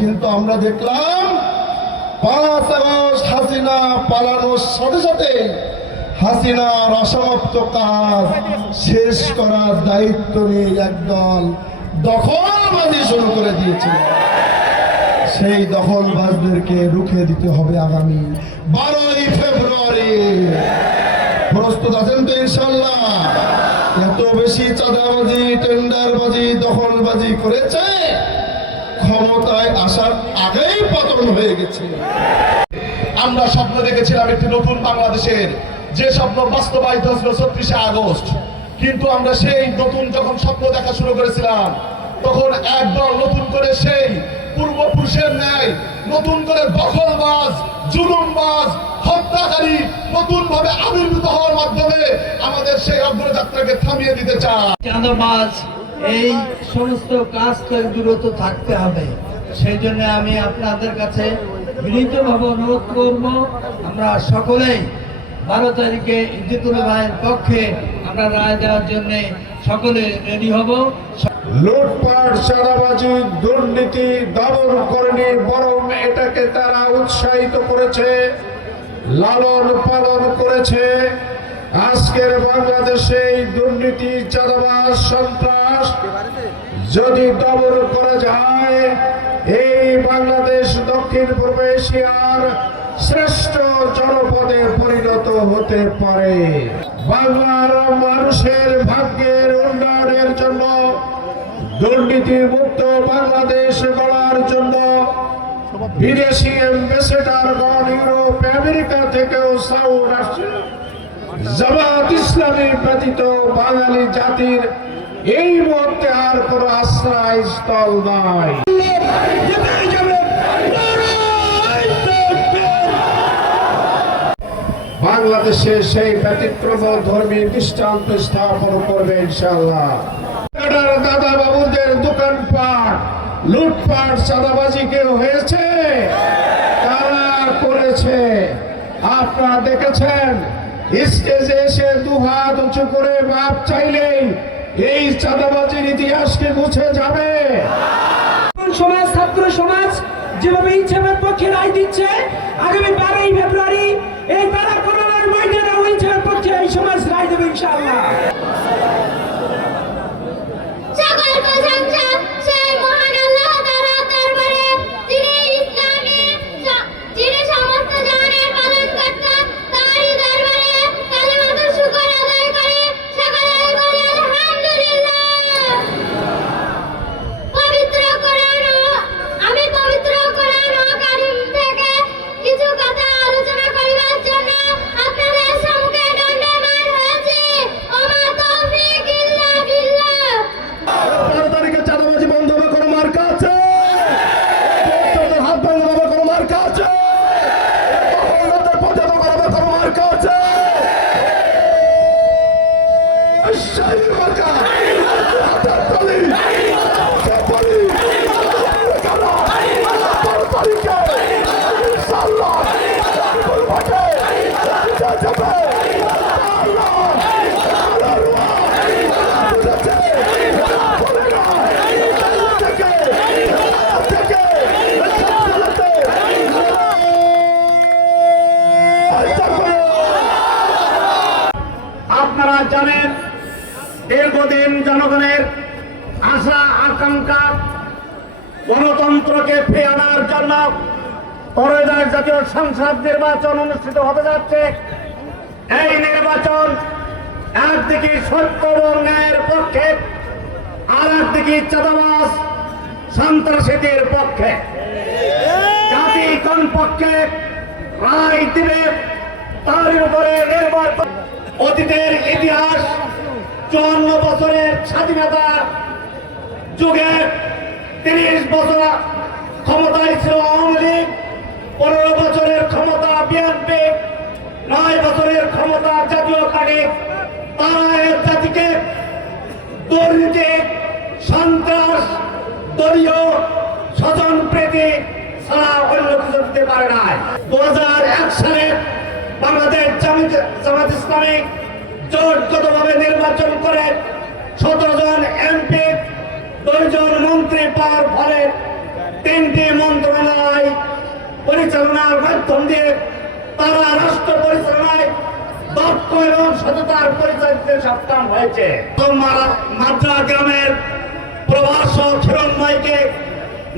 কিন্তু আমরা দেখলাম 5 আগস্ট হাসিনা পালানোর সাথে সাথে হাসিনার অসমাপ্ত কাজ শেষ করার দায়িত্ব নিয়ে একদল দখলবাজি শুরু করে দিয়েছিল। সেই দখলবাজদেরকে রুখে দিতে হবে আগামী 12ই ফেব্রুয়ারি। প্রস্তুত আছেন তো ইনশাল্লাহ? এত বেশি চাঁদাবাজি, টেন্ডারবাজি, দখলবাজি করেছে, ক্ষমতায় আসার আগেই পতন হয়ে গেছে। আমরা স্বপ্ন দেখেছিলাম একটি নতুন বাংলাদেশের, যে স্বপ্ন বাস্তবায়িত হয়েছিল 34শে আগস্ট। কিন্তু আমরা সেই নতুন যখন স্বপ্ন দেখা শুরু করেছিলাম, তখন একদল নতুন করে সেই পূর্বপুরুষের ন্যায় নতুন করে দখলবাজ, জুলুমবাজ, হত্যাকারী নতুন ভাবে আবির্ভূত হওয়ার মাধ্যমে আমাদের সেই অগ্রযাত্রাকে থামিয়ে দিতে চায়। চাঁদাবাজ এই সমস্ত কাজ থেকে বিরত থাকতে হবে। সেই জন্য আমি আপনাদের কাছে বিনীতভাবে অনুরোধ করব, আমরা সকলেই 12 তারিখে ইজ্জতুল্লাহ ভাইয়ের পক্ষে আমরা রায় দেওয়ার জন্য সকলে রেডি হব। লুটপাট, চাঁদাবাজি, দুর্নীতি দমন করেনি, বরং এটাকে তারা উৎসাহিত করেছে, লালন পালন করেছে। আজকের বাংলাদেশে এই দুর্নীতি, চাঁদাবাজ, সন্ত্রাস যদি দমন করা যায়, এই বাংলাদেশ দক্ষিণ পূর্ব এশিয়ার শ্রেষ্ঠ জনপদে পরিণত হতে পারে। বাংলার মানুষের ভাগ্যের উন্নয়নের জন্য, দুর্নীতি মুক্ত বাংলাদেশ গড়ার জন্য বিদেশি অ্যাম্বাসেডরগণ ইউরোপ, আমেরিকা থেকেও সাউথ আসছে। জামাত ইসলামী ব্যতীত বাঙালি জাতির এই মুহূর্তে আর কোন আশ্রয়স্থল নাই। বাংলাদেশে সেই ব্যতিক্রম ধর্মী দৃষ্টান্ত স্থাপন করবে ইনশাআল্লাহ। দাদা বাবুদের দোকানপাট লুটপাট, চাঁদাবাজি কেউ হয়েছে? কারা করেছে? আপনারা দেখেছেন, স্টেজে এসে দুহাত উঁচু করে মাপ চাইলেই এই চাঁদাবাজির ইতিহাসকে মুছে যাবে। সমাজ, ছাত্র সমাজ যেভাবে ইচ্ছামের পক্ষে রায় দিচ্ছে, আগামী 12ই ফেব্রুয়ারি এই পাড়া কর্নারের ময়দানে ওই ইচ্ছামের পক্ষে এই সমাজ রায় দেবে ইনশাআল্লাহ। আপনারা জানেন, দীর্ঘদিন জনগণের আশা আকাঙ্ক্ষা গণতন্ত্রকে ফিরিয়ে আনার জন্য ত্রয়োদশ জাতীয় সংসদ নির্বাচন অনুষ্ঠিত হতে যাচ্ছে। এই নির্বাচন একদিকে সত্য এবং ন্যায়ের পক্ষে, আর একদিকে চাঁদাবাজ সন্ত্রাসীদের পক্ষে। জাতি কোন পক্ষে রায় দিবে তার উপরে নির্ভর। অতীতের ইতিহাস, 54 বছরের স্বাধীনতা যুগে 30 বছর ক্ষমতায় ছিল আওয়ামী লীগ, 15 বছরের ক্ষমতা বিএনপি, 9 বছরের ক্ষমতা জাতীয় পার্টি। তারা এর জাতিকে দুর্নীতি, সন্ত্রাস, দলীয় স্বজন প্রীতি ছাড়া অন্য কিছু দিতে পারে না। 2001 সালে বাংলাদেশ জামাত ইসলামী জোটগতভাবে নির্বাচন করে 17 জন এমপি, 2 জন মন্ত্রী পাওয়ার ফলে 3টি মন্ত্রণালয় পরিচালনার মাধ্যম দিয়ে তারা রাষ্ট্র পরিচালনায় দক্ষ এবং সততার পরিচয়তে সক্ষম হয়েছে। মাদ্রা গ্রামের প্রভাষক হিরণময়কে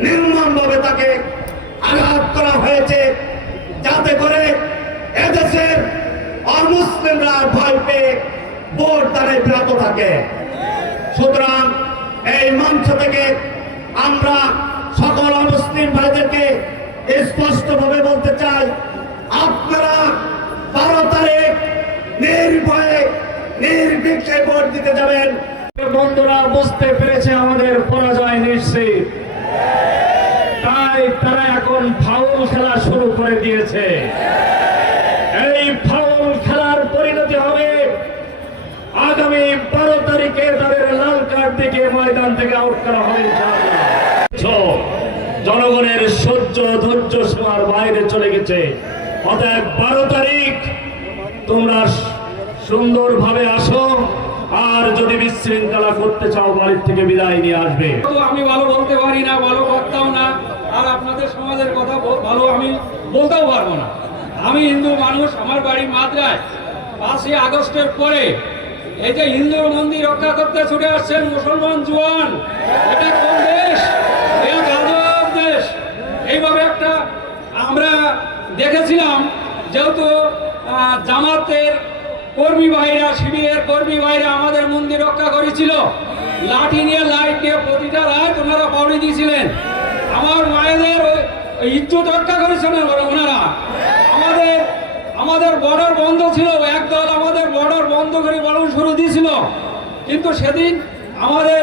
নির্মমভাবে তাকে আঘাত করা হয়েছে, যাতে করে এদেশের অমুসলিমরা ভয় পেয়ে ভোট দানে বিরত থাকে। সুতরাং এই মঞ্চ থেকে আমরা সকল মুসলিম ভাইদেরকে স্পষ্টভাবে বলতে চাই, আপনারা 12 তারিখ নির্ভয়ে নির্বিঘ্নে ভোট দিতে যাবেন। বন্ধুরা বুঝতে পেরেছে আমাদের পরাজয় নিশ্চিত, তাই তারা এখন ফাউল খেলা শুরু করে দিয়েছে। এই ফাউল খেলার পরিণতি হবে আগামী 12 তারিখে তাদের লাল কার্ড থেকে ময়দান থেকে আউট করা হবে ইনশাআল্লাহ। জনগণের সহ্য ধৈর্য সীমার বাইরে চলে গেছে। অতএব 12 তারিখ তোমরা সুন্দরভাবে আসো, আর যদি বিশৃঙ্খলা করতে চাও বাড়ির থেকে বিদায় নিয়ে আসবে। আমি ভালো বলতে পারি না, ভালো বক্তাও না, আর আপনাদের সমাজের কথা ভালো আমি বলতেও পারবো না। আমি হিন্দু মানুষ, আমার বাড়ি মাদ্রায়। 5ই আগস্টের পরে এই যে হিন্দু মন্দির রক্ষা করতে ছুটে আসছেন মুসলমান জওয়ান, এটা কোন দেশ? এটা গাজব দেশ। এইভাবে একটা আমরা দেখেছিলাম, যেহেতু জামাতের কর্মী ভাইরা, শিবিরের কর্মী ভাইরা আমাদের মন্দির রক্ষা করেছিল, লাঠি নিয়ে লাইট নিয়ে প্রতিটা রাত ওনারা পাউড়ি দিয়েছিলেন। আমার মায়েদের ইজ্জত রক্ষা করেছিলেন ওনারা। আমাদের বর্ডার বন্ধ ছিল, একদল আমাদের বর্ডার বন্ধ করে বলন শুরু দিয়েছিল, কিন্তু সেদিন আমাদের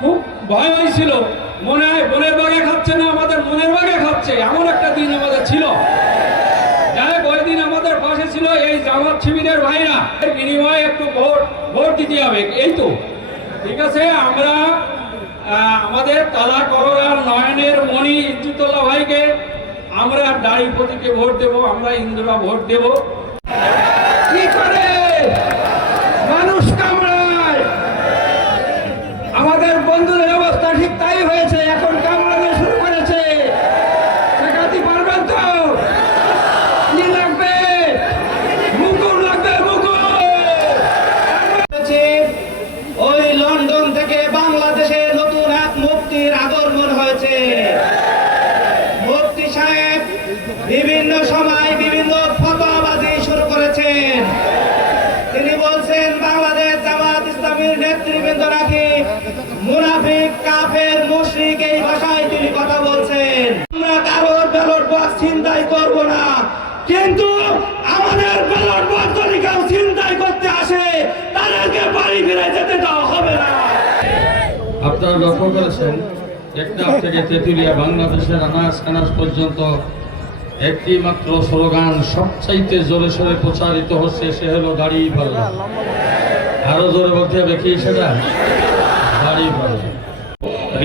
খুব ভয় হয়েছিল, মনে হয় বোনের বাগে খাচ্ছে না, আমাদের মনের বাগে খাচ্ছে, এমন একটা দিন আমাদের ছিল। যাই ওই দিন আমাদের পাশে ছিল এই জামাত শিবিরের ভাইরা, এর বিনিময়ে একটু ভোট দিতে হবে, এই তো ঠিক আছে। আমরা আমাদের তালা করোনার নয়নের মণি ইজ্জতুল্লাহ ভাইকে আমরা দাড়ি প্রতীকে ভোট দেব, আমরা হিন্দুরা ভোট দেব। কি করে মানুষ কামড়ায়, আমাদের বন্ধুদের অবস্থা ঠিক তাই হয়েছে, এখন কামড়াতে শুরু করেছে। ঠেকাতে পারবেন তো? কি লাগবে? মুকুল লাগবে, মুকুল। ওই লন্ডন থেকে বাংলাদেশে নতুন এক মুফতির আগমন হয়েছে। মুফতি সাহেব বিভিন্ন সময় বিভিন্ন ফতোয়াবাজি শুরু করেছেন। তিনি বলছেন বাংলাদেশ জামাত ইসলামীর নেতৃবৃন্দ নাকি মুনাফিক, কাফের, মুশরিক, এই ভাষায় তিনি কথা বলছেন। আমরা কারোর ব্যালট বক্স ছিনতাই করব না, কিন্তু আমাদের ব্যালট বক্স যদি কেউ ছিনতাই করতে আসে তাদেরকে বাড়ি ফিরে যেতে দেওয়া হবে না। আপনারা লক্ষ্য করেছেন টেকনাফ থেকে তেঁতুলিয়া বাংলাদেশের আনাস কানাস পর্যন্ত একটি মাত্র স্লোগান সবচাইতে জোরে সোরে প্রচারিত হচ্ছে, সে হলো গাড়ি পাল্লা। আরো জোরে বলতে হবে কি সেটা? গাড়ি পাল্লা।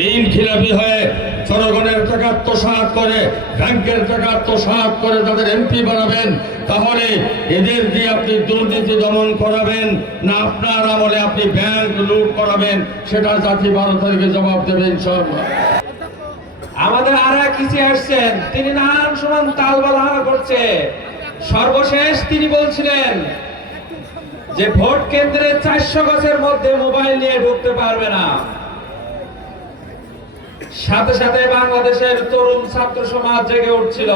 ঋণ খিলাপি হয়ে জনগণের টাকা আত্মসাৎ করে, ব্যাংকের টাকা আত্মসাৎ করে তাদের এমপি বানাবেন, তাহলে এদের দিয়ে আপনি দুর্নীতি দমন করাবেন না আপনার আমলে আপনি ব্যাংক লুট করাবেন, সেটা জাতি 12 তারিখে জবাব দেবেন ইনশাআল্লাহ। আমাদের আর এক ইসে আসছেন, তিনি নানান সমান তালবাহানা করছে। সর্বশেষ তিনি বলছিলেন যে ভোট কেন্দ্রে 400 গজের মধ্যে মোবাইল নিয়ে ঢুকতে পারবে না। সাথে সাথে বাংলাদেশের তরুণ ছাত্র সমাজ জেগে উঠছিল।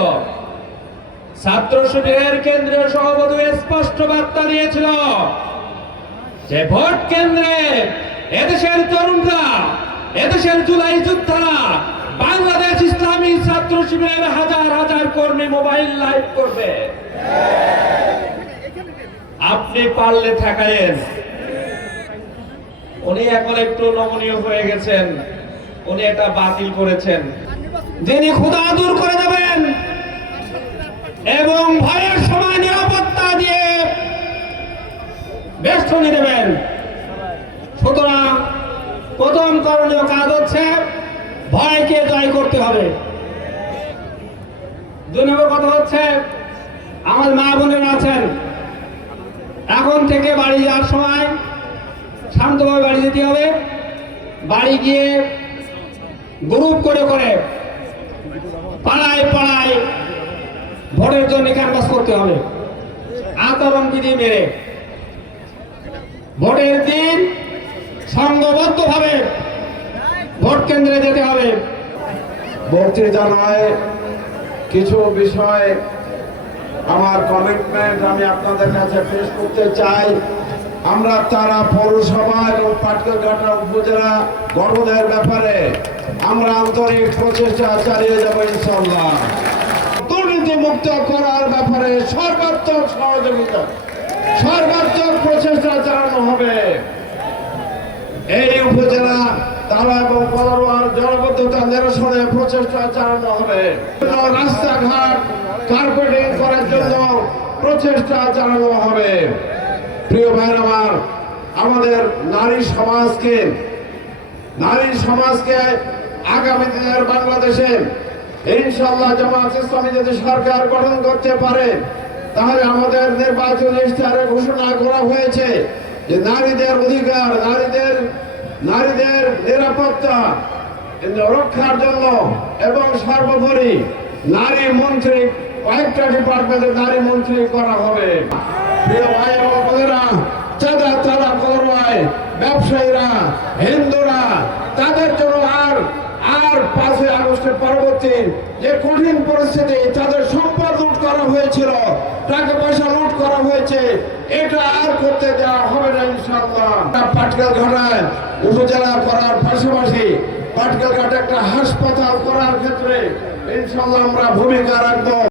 ছাত্র শিবিরের কেন্দ্রীয় সভাপতি স্পষ্ট বার্তা দিয়েছিল যে ভোট কেন্দ্রে এদেশের তরুণরা, এদেশের জুলাই যোদ্ধারা, বাংলাদেশ ইসলামী ছাত্র শিবিরের হাজার হাজার কর্মী মোবাইল লাইভ করবে। আপনি পারলে ঠেকায়েন। উনি এখন একটু নমনীয় হয়ে গেছেন, উনি এটা বাতিল করেছেন। যিনি ক্ষুধা দূর করে দেবেন এবং ভয়ের সময় নিরাপত্তা দিয়ে বেষ্টনী দেবেন। সুতরাং প্রথম করণীয় কাজ হচ্ছে ভয়কে জয় করতে হবে। 2 নম্বর কথা হচ্ছে, আমার মা বোনেরা আছেন, এখন থেকে বাড়ি যাওয়ার সময় শান্তভাবে বাড়ি যেতে হবে। বাড়ি গিয়ে গ্রুপ করে করে পাড়ায় পাড়ায় ভোটের জন্য ক্যানভাস করতে হবে, আচরণ বিধি মেনে ভোটের দিন সংঘবদ্ধভাবে ভোট কেন্দ্রে যেতে হবে। বক্তৃতা নয়, কিছু বিষয় আমার কমিটমেন্ট আমি আপনাদের কাছে পেশ করতে চাই। আমরা তারা পৌরসভা এবং পাটকেলঘাটা উপজেলা গঠনের ব্যাপারে আমরা আন্তরিক প্রচেষ্টা চালিয়ে যাব ইনশাআল্লাহ। দুর্নীতি মুক্ত করার ব্যাপারে সর্বাত্মক সহযোগিতা, সর্বাত্মক প্রচেষ্টা চালানো হবে। এই উপজেলা তালা এবং পলারোয়ার জলবদ্ধতা নিরসনে প্রচেষ্টা চালানো হবে। রাস্তাঘাট কার্পেটিং করার জন্য প্রচেষ্টা চালানো হবে। প্রিয় ভাইরা আমার, আমাদের নারী সমাজকে আগামী দিনের বাংলাদেশে ইনশাআল্লাহ জামায়াত ইসলামী যদি সরকার গঠন করতে পারে, তাহলে আমাদের নির্বাচন ইশতেহারে ঘোষণা করা হয়েছে যে নারীদের অধিকার, নারীদের নিরাপত্তা রক্ষার জন্য এবং সর্বোপরি নারী মন্ত্রী, কয়েকটা ডিপার্টমেন্টের নারী মন্ত্রী করা হবে। প্রিয় ভাই এবং বোনেরা, তারা করোয়ায় ব্যবসায়ীরা, হিন্দুরা, তাদের জন্য আর 5ই আগস্টের পরবর্তী যে কঠিন পরিস্থিতি, তাদের সম্পদ লুট করা হয়েছিল, টাকা পয়সা লুট করা হয়েছে, এটা আর করতে দেওয়া হবে না ইনশাআল্লাহ। পাটকেলঘাটায় উপজেলা করার পাশাপাশি পাটকেলঘাটে একটা হাসপাতাল করার ক্ষেত্রে ইনশাআল্লাহ আমরা ভূমিকা রাখবো।